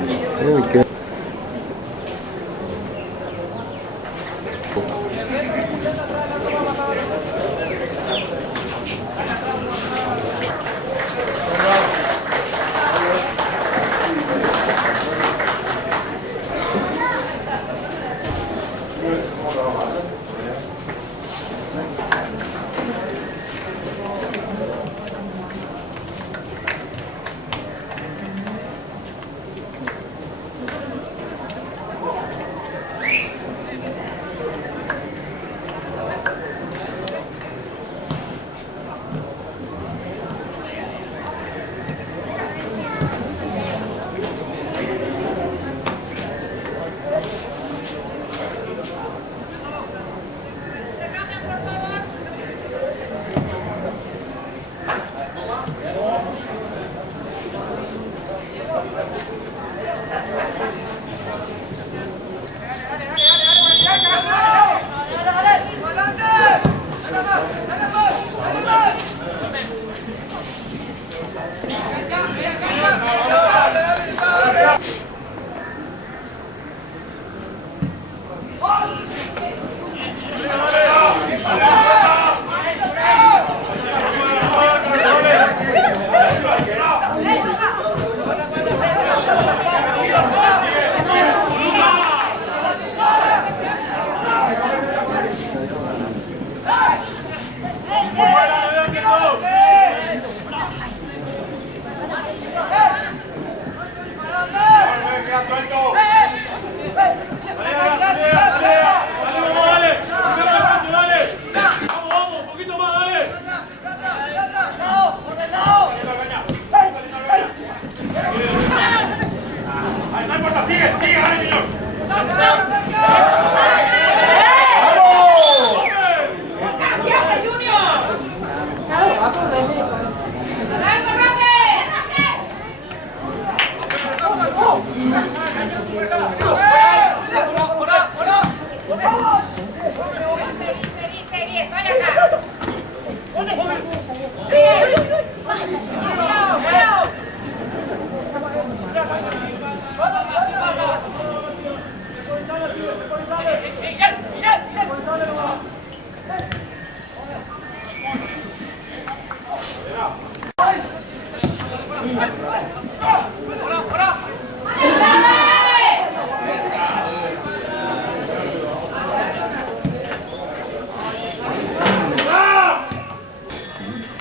Uy, qué...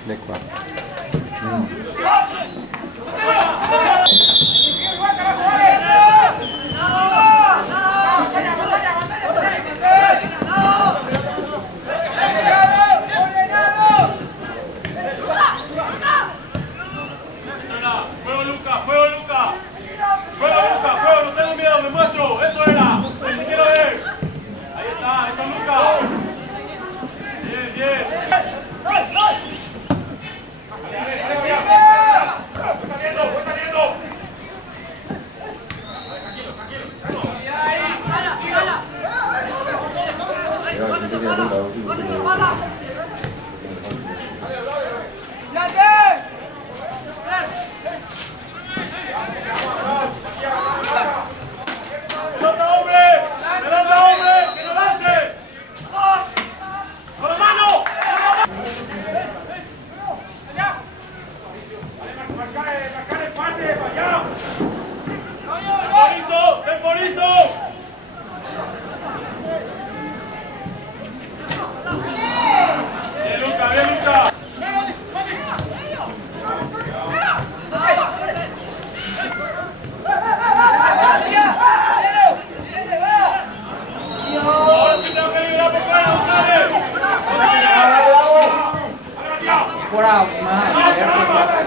De qua. ¡Fuego, Luca! ¡Fuego, Luca! ¡Fuego, Luca! ¡Fuego! ¡No tengo miedo! ¡Me muestro! ¡Eso era! ¡Te quiero ver! ¡Ahí está! ¡Eso, Luca! ¡Bien, bien!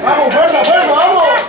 ¡Vamos, fuerza, fuerza, vamos!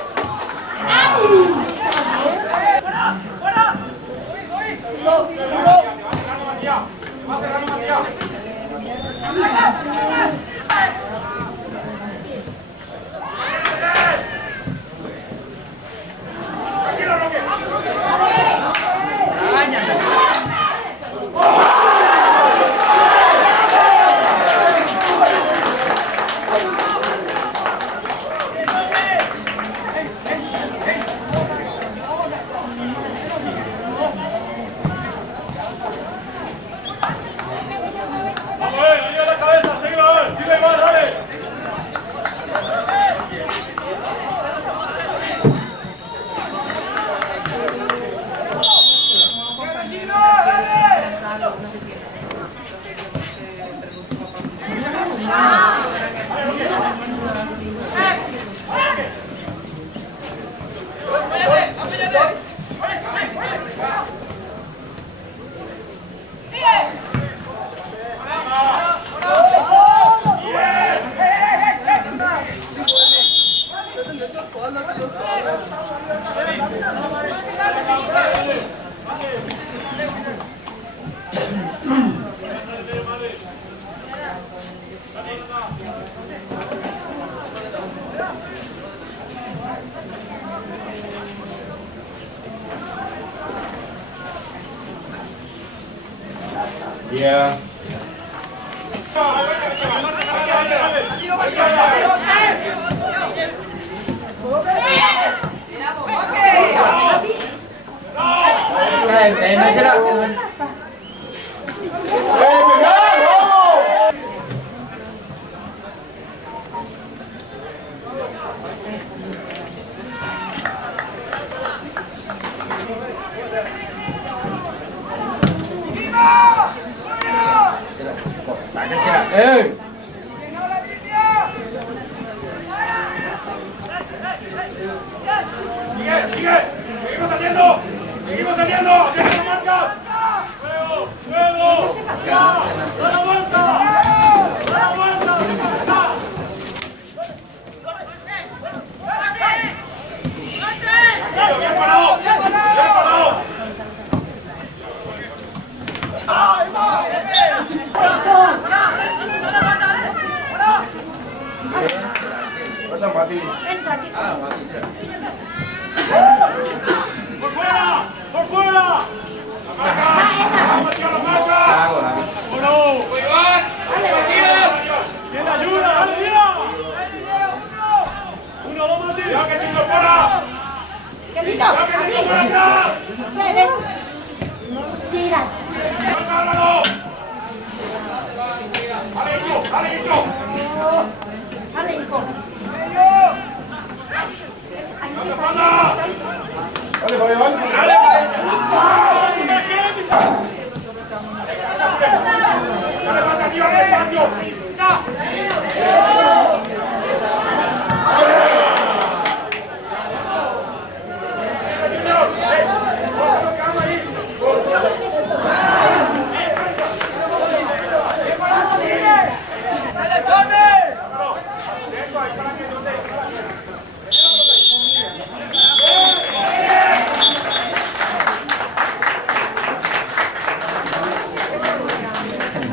Yeah. No será. Pegar, vamos. Sigue, sigue. Seguimos saliendo. Seguimos saliendo. Deja la marca. Juego, juego. Ya. Da la vuelta. Da la vuelta. Ya. Bien parado. Bien parado. Pasa Mati. Por fuera. Por fuera. La marca. Vamos a la marca. Uno. ¿Quién ayuda? ¡Dale, Diego! ¡Uno, dos, Mati! ¡Ya que se incorpora! Carlito, ¡Ya que se aquí. incorpora! Ven, ven. Tira. ¡Marca, Álvaro! ¡Dale, Guicho! ¡Dale, Guicho! Dale, hijo. ¡No te falta! Dale, Fabián. ¡Dale!